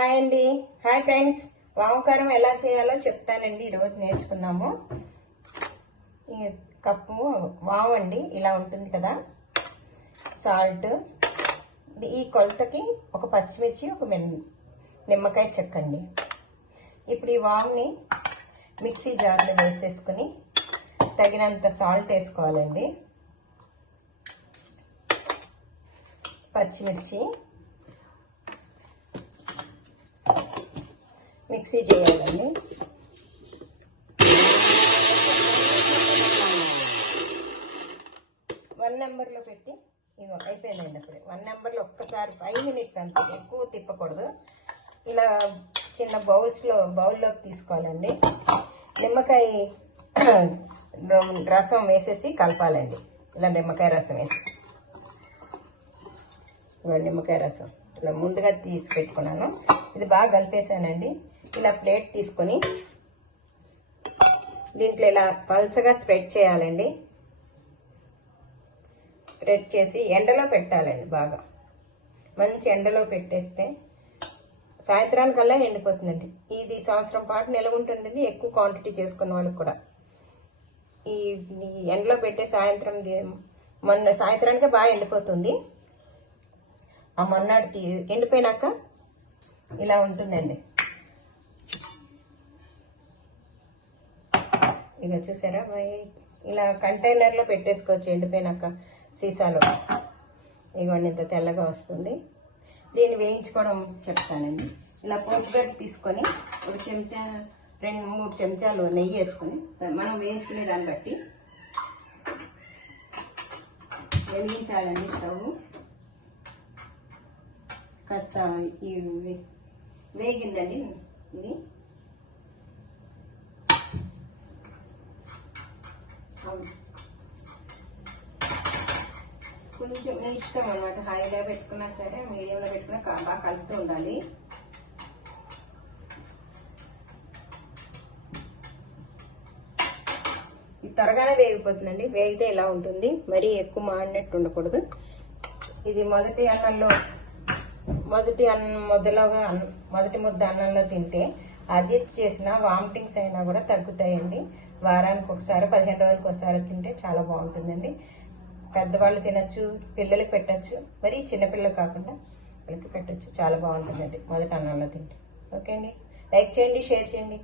Hi అండి. Hi friends. వామకారం ఎలా చేయాలో చెప్తానండి. ఈరోజు నేర్చుకున్నాము. ఈ కప్పు వాము అండి, ఇలా ఉంటుంది కదా. సాల్ట్, ఈ కొలతకి ఒక పచ్చిమిర్చి, ఒక నిమ్మకాయ చెక్కండి. ఇప్పుడు ఈ వాముని మిక్సీ జార్లో వేసేసుకుని తగినంత సాల్ట్ వేసుకోవాలండి. పచ్చిమిర్చి మిక్సీ చేయాలండి. వన్ నెంబర్లో పెట్టి ఇది అయిపోయిందండి. అప్పుడే 1 నెంబర్లో ఒక్కసారి 5 మినిట్స్ అంతే, ఎక్కువ తిప్పకూడదు. ఇలా చిన్న బౌల్లోకి తీసుకోవాలండి. నిమ్మకాయ రసం వేసేసి కలపాలండి. ఇలా నిమ్మకాయ రసం వేసి, నిమ్మకాయ రసం ఇలా ముందుగా తీసి పెట్టుకున్నాను. ఇది బాగా కలిపేసానండి. ఇలా ప్లేట్ తీసుకొని దీంట్లో ఇలా పల్చగా స్ప్రెడ్ చేయాలండి. స్ప్రెడ్ చేసి ఎండలో పెట్టాలండి. బాగా మంచి ఎండలో పెట్టేస్తే సాయంత్రానికల్లా ఎండిపోతుందండి. ఇది సంవత్సరం పాటు నిలవ ఉంటుంది. ఎక్కువ క్వాంటిటీ చేసుకున్న వాళ్ళకి కూడా ఈ ఎండలో పెట్టే సాయంత్రానికే బాగా ఎండిపోతుంది. ఆ మన్నాడికి ఎండిపోయినాక ఇలా ఉంటుందండి. ఇక చూసారా, ఇలా కంటైనర్లో పెట్టేసుకోవచ్చు ఎండిపోయినాక, సీసాలో. ఇవన్నీ ఇంత తెల్లగా వస్తుంది. దీన్ని వేయించుకోవడం చెప్తానండి. ఇలా పోపు గడ్డి తీసుకొని ఒక చెంచా 2-3 చెంచాలు నెయ్యి వేసుకొని మనం వేయించుకునే దాన్ని బట్టి వెలిగించాలండి స్టవ్. కాస్త వేగిందండి ఇది. కొంచెం మీ ఇష్టం అన్నమాట. హైలో పెట్టుకున్నా సరే, మీడియంలో పెట్టుకున్నా బాగా కలుపుతూ ఉండాలి. ఇది త్వరగానే వేగిపోతుందండి. వేగితే ఇలా ఉంటుంది, మరీ ఎక్కువ మాడినట్టు ఉండకూడదు. ఇది మొదటి ముద్ద అన్నంలో తింటే అజిత్ చేసిన వామిటింగ్స్ అయినా కూడా తగ్గుతాయండి. వారానికి ఒకసారి, 15 రోజులకు ఒకసారి తింటే చాలా బాగుంటుందండి. పెద్దవాళ్ళు తినచ్చు, పిల్లలకి పెట్టచ్చు. మరి చిన్నపిల్లలు కాకుండా వాళ్ళకి పెట్టచ్చు. చాలా బాగుంటుందండి మొదటి అన్నంలో తింటే. ఓకే అండి, లైక్ చేయండి, షేర్ చేయండి.